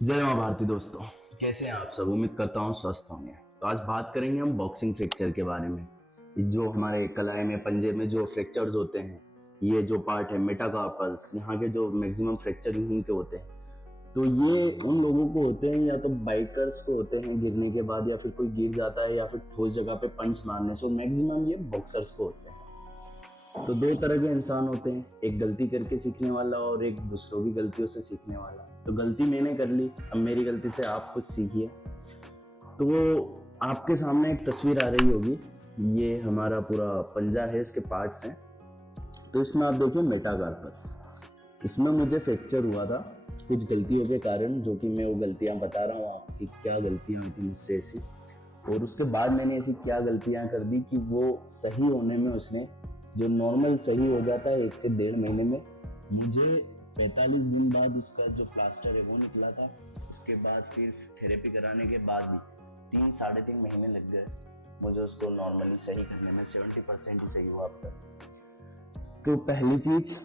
जय माँ भारती दोस्तों। कैसे हैं आप सब? उम्मीद करता हूँ स्वस्थ होंगे। तो आज बात करेंगे हम बॉक्सिंग फ्रैक्चर के बारे में। जो हमारे कलाई में पंजे में जो फ्रैक्चर्स होते हैं, ये जो पार्ट है मेटाकार्पल्स, यहाँ के जो मैक्सिमम फ्रैक्चर यहीं के होते हैं। तो ये उन लोगों को होते हैं, या तो बाइकर्स को होते हैं गिरने के बाद, या फिर कोई गिर जाता है, या फिर ठोस जगह पे पंच मारने से। मैक्सिमम ये बॉक्सर्स को होते हैं। तो दो तरह के इंसान होते हैं, एक गलती करके सीखने वाला और एक दूसरों की गलतियों से सीखने वाला। तो गलती मैंने कर ली, अब मेरी गलती से आप कुछ सीखिए। तो आपके सामने एक तस्वीर आ रही होगी, ये हमारा पूरा पंजा है, इसके पार्ट्स हैं। तो इसमें आप देखिए मेटाकार्पस, इसमें मुझे फ्रैक्चर हुआ था कुछ गलतियों के कारण, जो कि मैं वो गलतियां बता रहा हूँ आपकी, क्या गलतियां हुई थी मुझसे ऐसी। और उसके बाद मैंने ऐसी क्या गलतियां कर दी कि वो सही होने में, उसने जो नॉर्मल सही हो जाता है 1 से 1.5 महीने में, मुझे 45 दिन बाद उसका जो प्लास्टर है वो निकला था। उसके बाद फिर थेरेपी कराने के बाद भी 3 साढ़े 3 महीने लग गए मुझे उसको नॉर्मली सही करने में। 70% ही सही हुआ अब तक। तो पहली चीज,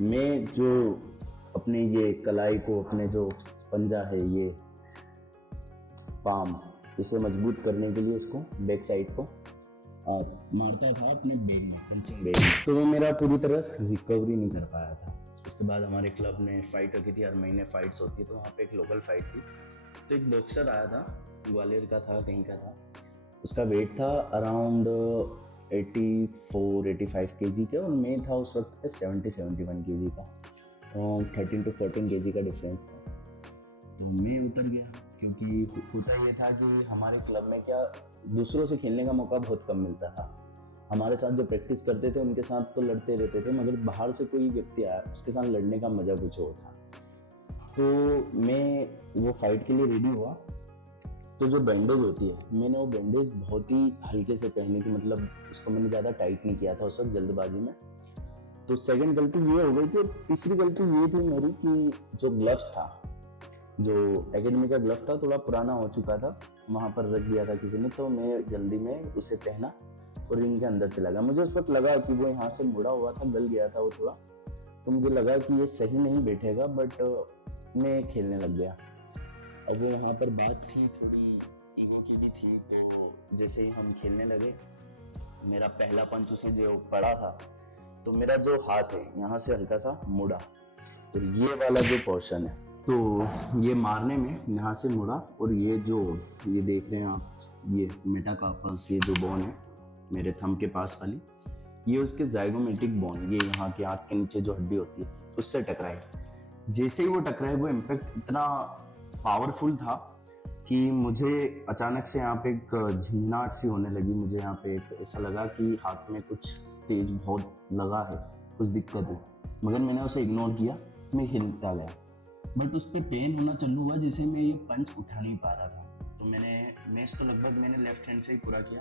मैं जो अपने ये कलाई को, अपने जो पंजा है, ये पाम, इसे मजबूत करने के लिए इसको बैक साइड को मारता था अपने बैग में, पंचिंग बैग में। तो वो मेरा पूरी तरह रिकवरी नहीं कर पाया था। उसके बाद हमारे क्लब ने फाइट रखी थी, हर महीने फाइट्स होती है, तो वहाँ पे एक लोकल फाइट थी। तो एक बॉक्सर आया था, ग्वालियर का था, कहीं का था। उसका वेट था अराउंड 84-85 kg का, और मैं था उस वक्त 70-71 kg का। तो 13 to 14 kg का डिफरेंस था। तो मैं उतर गया, क्योंकि होता ये था कि हमारे क्लब में क्या, दूसरों से खेलने का मौका बहुत कम मिलता था। हमारे साथ जो प्रैक्टिस करते थे उनके साथ तो लड़ते रहते थे, मगर बाहर से कोई व्यक्ति आया उसके साथ लड़ने का मजा कुछ और था। तो मैं वो फाइट के लिए रेडी हुआ। तो जो बैंडेज होती है, मैंने वो बैंडेज बहुत ही हल्के से पहनी थी, मतलब उसको मैंने ज़्यादा टाइट नहीं किया था उस वक्त, जल्दबाजी में। तो सेकंड गलती ये हो गई थी। तीसरी गलती ये थी मेरी कि जो ग्लव्स था, जो एकेडमी का ग्लव था, थोड़ा पुराना हो चुका था, वहाँ पर रख दिया था किसी ने। तो मैं जल्दी में उसे पहना और रिंग के अंदर चला गया। मुझे उस वक्त लगा कि वो यहाँ से मुड़ा हुआ था, गल गया था वो थोड़ा। तो मुझे लगा कि ये सही नहीं बैठेगा, बट मैं खेलने लग गया। अब वहाँ पर बात थी थोड़ी ईगो की भी थी। तो जैसे ही हम खेलने लगे, मेरा पहला पंच उसे जो पड़ा था, तो मेरा जो हाथ है यहाँ से हल्का सा मुड़ा, और ये वाला जो पोर्शन है, तो ये मारने में यहाँ से मुड़ा। और ये देख रहे हैं आप, ये मेटाकार्पस, ये जो बोन है मेरे थंब के पास वाली, ये उसके जाइगोमेटिक बोन, ये यहाँ की आँख के नीचे जो हड्डी होती है, उससे टकराई। जैसे ही वो टकराए, वो इम्पैक्ट इतना पावरफुल था कि मुझे अचानक से यहाँ पे एक झिंझनाहट सी होने लगी। मुझे यहाँ पे ऐसा लगा कि हाथ में कुछ तेज बहुत लगा है, कुछ दिक्कत है, मगर मैंने उसे इग्नोर किया। मैं हिलता गया, बट उस पर पेन होना चालू हुआ जैसे मैं ये पंच उठा नहीं पा रहा था। तो मैच तो लगभग मैंने लेफ्ट हैंड से ही पूरा किया,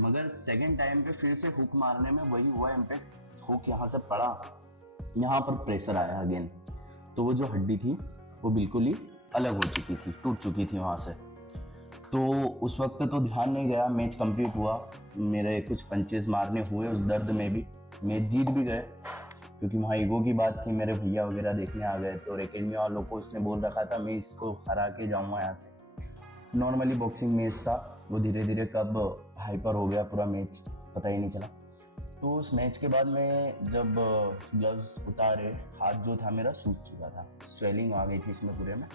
मगर सेकंड टाइम पे फिर से हुक मारने में वही हुआ इम्पैक्ट। हुक यहाँ से पड़ा, यहाँ पर प्रेशर आया अगेन। तो वो जो हड्डी थी वो बिल्कुल ही अलग हो चुकी थी, टूट चुकी थी वहाँ से। तो उस वक्त तो ध्यान नहीं गया, मैच कंप्लीट हुआ, मेरे कुछ पंचेस मारने हुए, उस दर्द में भी मैच जीत भी गए, क्योंकि वहाँ ईगो की बात थी। मेरे भैया वगैरह देखने आ गए थे, और एकेडमी वालों को इसने बोल रखा था मैं इसको हरा के जाऊँगा यहाँ से। नॉर्मली बॉक्सिंग मैच था, वो धीरे धीरे कब हाइपर हो गया पूरा मैच, पता ही नहीं चला। तो उस मैच के बाद मैं जब ग्लव्स उतारे, हाथ जो था मेरा सूज चुका था, स्वेलिंग आ गई थी इसमें पूरे में।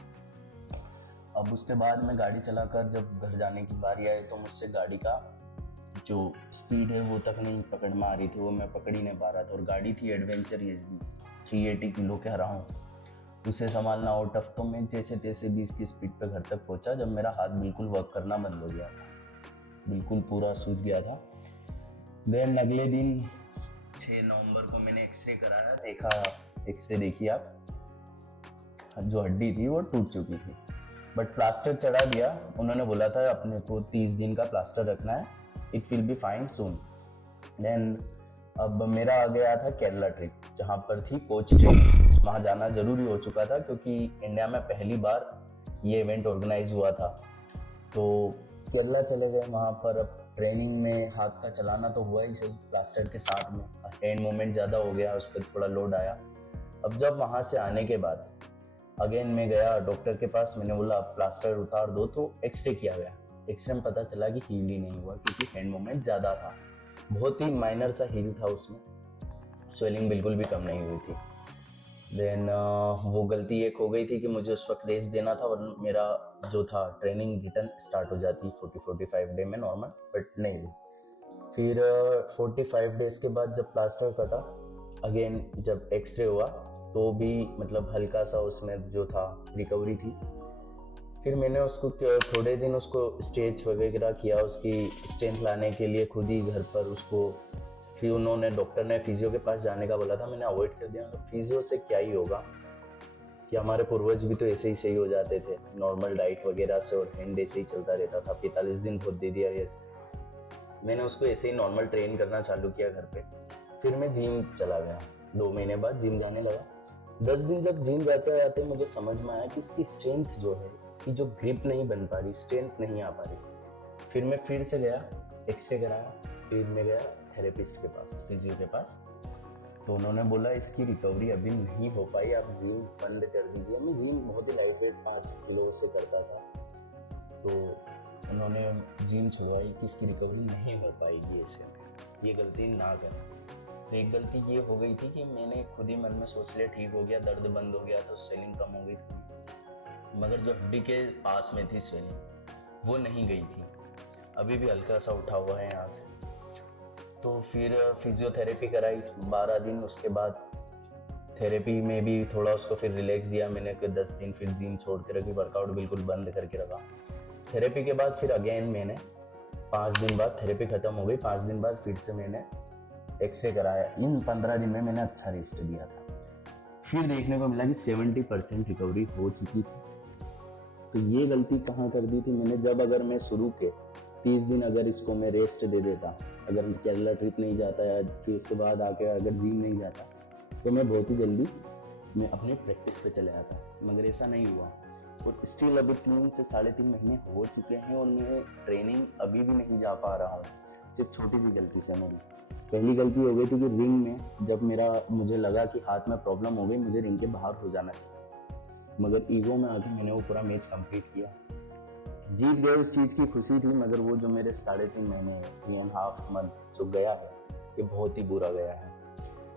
अब उसके बाद मैं गाड़ी चलाकर जब घर जाने की बारी आई, तो मुझसे गाड़ी का जो स्पीड है वो तक नहीं पकड़ में आ रही थी, वो मैं पकड़ ही नहीं पा रहा था। और गाड़ी थी एडवेंचर ESD, 380 किलो कह रहा हूँ, उसे संभालना और टफ। तो मैं जैसे तैसे 20 की स्पीड पे घर तक पहुंचा, जब मेरा हाथ बिल्कुल वर्क करना बंद हो गया था, बिल्कुल पूरा सूज गया था। देन अगले दिन 6 नवंबर को मैंने एक्सरे कराया, देखा, एक्सरे देखी आप, जो हड्डी थी वो टूट चुकी थी, बट प्लास्टर चढ़ा दिया। उन्होंने बोला था अपने को 30 दिन का प्लास्टर रखना है, it will be fine soon. Then अब मेरा आ गया था केरला ट्रिप, जहाँ पर थी कोच ट्रेनिंग। वहाँ जाना जरूरी हो चुका था, क्योंकि इंडिया में पहली बार ये इवेंट ऑर्गेनाइज हुआ था। तो केरला चले गए, वहाँ पर अब ट्रेनिंग में हाथ का चलाना तो हुआ ही सही, प्लास्टर के साथ में हैंड मूवमेंट ज़्यादा हो गया, उस पर थोड़ा लोड आया। अब जब वहाँ से आने के बाद अगेन मैं गया डॉक्टर के पास, मैंने बोला प्लास्टर उतार दो, तो एक्सरे किया गया। एक्सरे में पता चला कि हील ही नहीं हुआ, क्योंकि हैंड मूवमेंट ज़्यादा था, बहुत ही माइनर सा हील था उसमें, स्वेलिंग बिल्कुल भी कम नहीं हुई थी। देन वो गलती एक हो गई थी कि मुझे उस वक्त रेस्ट देना था, वरना मेरा जो था ट्रेनिंग रिटर्न स्टार्ट हो जाती 40-45 डे में नॉर्मल, बट नहीं हुई। फिर 45 डेज के बाद जब प्लास्टर कटा, अगेन जब एक्सरे हुआ, तो भी मतलब हल्का सा उसमें जो था रिकवरी थी। फिर मैंने उसको थोड़े दिन उसको स्टेच वगैरह किया, उसकी स्ट्रेंथ लाने के लिए खुद ही घर पर उसको। फिर उन्होंने, डॉक्टर ने फिजियो के पास जाने का बोला था, मैंने अवॉइड कर दिया। फिजियो से क्या ही होगा, कि हमारे पूर्वज भी तो ऐसे ही सही हो जाते थे नॉर्मल डाइट वगैरह से, और हैंड ऐसे ही चलता रहता था। 45 दिन बहुत दे दिया ये। मैंने उसको ऐसे ही नॉर्मल ट्रेन करना चालू किया घर पे। फिर मैं जिम चला गया, 2 महीने बाद जिम जाने लगा। 10 दिन जब जिम जाते जाते मुझे समझ में आया कि इसकी स्ट्रेंथ जो है, इसकी जो ग्रिप नहीं बन पा रही, स्ट्रेंथ नहीं आ पा रही। फिर मैं फिर से गया, एक्सरे कराया, फिर मैं गया थेरेपिस्ट के पास, फिजियो के पास। तो उन्होंने बोला इसकी रिकवरी अभी नहीं हो पाई, आप जिम बंद कर दीजिए। मैं जिम बहुत ही लाइट वेट 5 किलो से करता था, तो उन्होंने जिम छुड़वाई कि इसकी रिकवरी नहीं हो पाएगी ऐसे, ये गलती ना करना। तो एक गलती ये हो गई थी कि मैंने खुद ही मन में सोच लिया ठीक हो गया, दर्द बंद हो गया, तो स्वेलिंग कम हो गई थी, मगर जो हड्डी के पास में थी स्वेलिंग, वो नहीं गई थी, अभी भी हल्का सा उठा हुआ है यहाँ से। तो फिर फिजियोथेरेपी कराई 12 दिन, उसके बाद थेरेपी में भी थोड़ा उसको फिर रिलैक्स दिया मैंने कि 10 दिन, फिर जिम छोड़ के रखी, वर्कआउट बिल्कुल बंद करके रखा। थेरेपी के बाद फिर अगेन मैंने 5 दिन बाद, थेरेपी ख़त्म हो गई, 5 दिन बाद फिर से मैंने एक्सरे कराया। इन 15 दिन में मैंने अच्छा रेस्ट दिया था। फिर देखने को मिला कि 70% रिकवरी हो चुकी थी। तो ये गलती कहाँ कर दी थी मैंने, जब अगर मैं शुरू के 30 दिन अगर इसको मैं रेस्ट दे देता, अगर केरला ट्रिप नहीं जाता या फिर उसके बाद आके अगर जिम नहीं जाता, तो मैं बहुत ही जल्दी मैं अपने प्रैक्टिस पे चले आता, मगर ऐसा नहीं हुआ। और स्टिल अभी 3 से 3.5 महीने हो चुके हैं और मैं ट्रेनिंग अभी भी नहीं जा पा रहा हूँ, सिर्फ छोटी सी गलती से। मेरी पहली गलती हो गई थी कि रिंग में जब मुझे लगा कि हाथ में प्रॉब्लम हो गई, मुझे रिंग के बाहर हो जाना चाहिए, मगर ईगो में आके मैंने वो पूरा मैच कंप्लीट किया, जीत गए, उस चीज़ की खुशी थी। मगर वो जो मेरे 3.5 महीने, 3.5 मंथ जो गया है, ये बहुत ही बुरा गया है।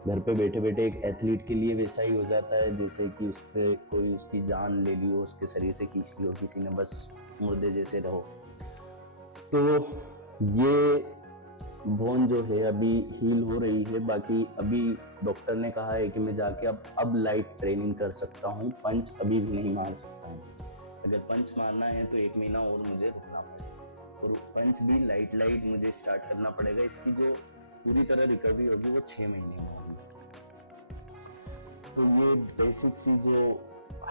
घर पे बैठे बैठे एक एथलीट के लिए वैसा ही हो जाता है जैसे कि उससे कोई उसकी जान ले ली हो, उसके शरीर से खींच ली हो किसी ने, बस मुर्दे जैसे रहो। तो ये बोन जो है अभी हील हो रही है, बाकी अभी डॉक्टर ने कहा है कि मैं जाके अब लाइट ट्रेनिंग कर सकता हूँ, पंच अभी भी नहीं मार सकता हूँ। अगर पंच मारना है तो 1 महीना और मुझे रुकना पड़ेगा, और पंच भी लाइट मुझे स्टार्ट करना पड़ेगा। इसकी जो पूरी तरह रिकवरी होगी वो 6 महीने में होगी। तो ये बेसिक सी जो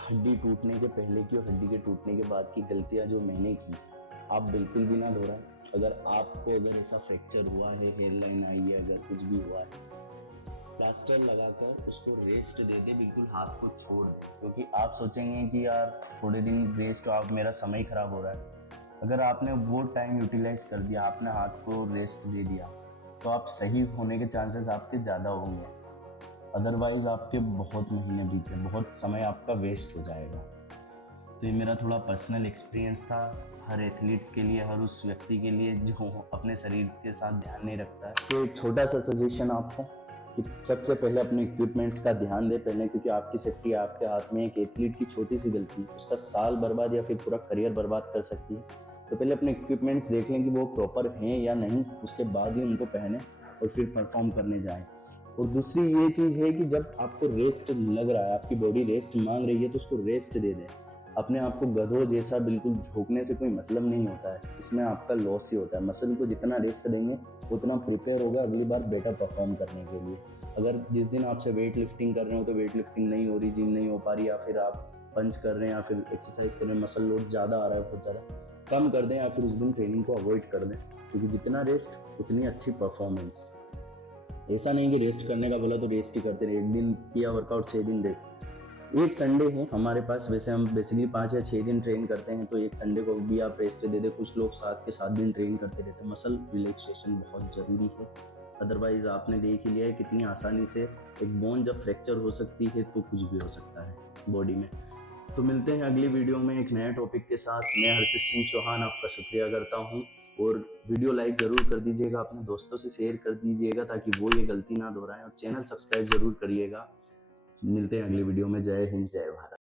हड्डी टूटने के पहले की और हड्डी के टूटने के बाद की गलतियां जो मैंने की, आप बिल्कुल भी ना दोहराएं। अगर आपको ऐसा फ्रैक्चर हुआ है, हेयरलाइन आई है, अगर कुछ भी हुआ है, प्लास्टर लगाकर उसको रेस्ट दे दे, बिल्कुल हाथ को छोड़ दे। क्योंकि आप सोचेंगे कि यार थोड़े दिन रेस्ट, तो आप मेरा समय खराब हो रहा है। अगर आपने वो टाइम यूटिलाइज कर दिया, आपने हाथ को रेस्ट दे दिया, तो आप सही होने के चांसेस आपके ज़्यादा होंगे। अदरवाइज आपके बहुत महीने बीते, बहुत समय आपका वेस्ट हो जाएगा। तो ये मेरा थोड़ा पर्सनल एक्सपीरियंस था, हर एथलीट्स के लिए, हर उस व्यक्ति के लिए जो अपने शरीर के साथ ध्यान नहीं रखता है। तो एक छोटा सा सजेशन आपको कि सबसे पहले अपने इक्विपमेंट्स का ध्यान दें पहले, क्योंकि आपकी सेफ्टी आपके हाथ में। एक एथलीट की छोटी सी गलती उसका साल बर्बाद या फिर पूरा करियर बर्बाद कर सकती है। तो पहले अपने इक्विपमेंट्स देख लें कि वो प्रॉपर हैं या नहीं, उसके बाद ही उनको पहने और फिर परफॉर्म करने जाएं। और दूसरी ये चीज़ है कि जब आपको रेस्ट लग रहा है, आपकी बॉडी रेस्ट मांग रही है, तो उसको रेस्ट दे दें। अपने आप को गधों जैसा बिल्कुल झोंकने से कोई मतलब नहीं होता है, इसमें आपका लॉस ही होता है। मसल को जितना रेस्ट देंगे उतना प्रिपेयर होगा अगली बार बेटर परफॉर्म करने के लिए। अगर जिस दिन आपसे वेट लिफ्टिंग कर रहे हो तो वेट लिफ्टिंग नहीं हो रही, जिम नहीं हो पा रही, या फिर आप पंच कर रहे हैं या फिर एक्सरसाइज कर रहे हैं, मसल लोड ज़्यादा आ रहा है, बहुत ज़्यादा, कम कर दें या फिर उस दिन ट्रेनिंग को अवॉइड कर दें। क्योंकि जितना रेस्ट उतनी अच्छी परफॉर्मेंस। ऐसा नहीं कि रेस्ट करने का बोला तो रेस्ट ही करते रहे, 1 दिन किया वर्कआउट 6 दिन रेस्ट। एक संडे है हमारे पास, वैसे हम बेसिकली 5 या 6 दिन ट्रेन करते हैं, तो एक संडे को भी आप रेस्ट दे दे। कुछ लोग 7 के 7 दिन ट्रेन करते रहते हैं। मसल रिलैक्सेशन बहुत ज़रूरी है, अदरवाइज आपने देख ही लिया है कितनी आसानी से एक बोन जब फ्रैक्चर हो सकती है तो कुछ भी हो सकता है बॉडी में। तो मिलते हैं अगली वीडियो में एक नए टॉपिक के साथ। मैं हर्षित सिंह चौहान आपका शुक्रिया करता हूँ, और वीडियो लाइक ज़रूर कर दीजिएगा, अपने दोस्तों से शेयर कर दीजिएगा ताकि वो ये गलती ना दोहराएं, और चैनल सब्सक्राइब ज़रूर करिएगा। मिलते हैं अगली वीडियो में। जय हिंद, जय भारत।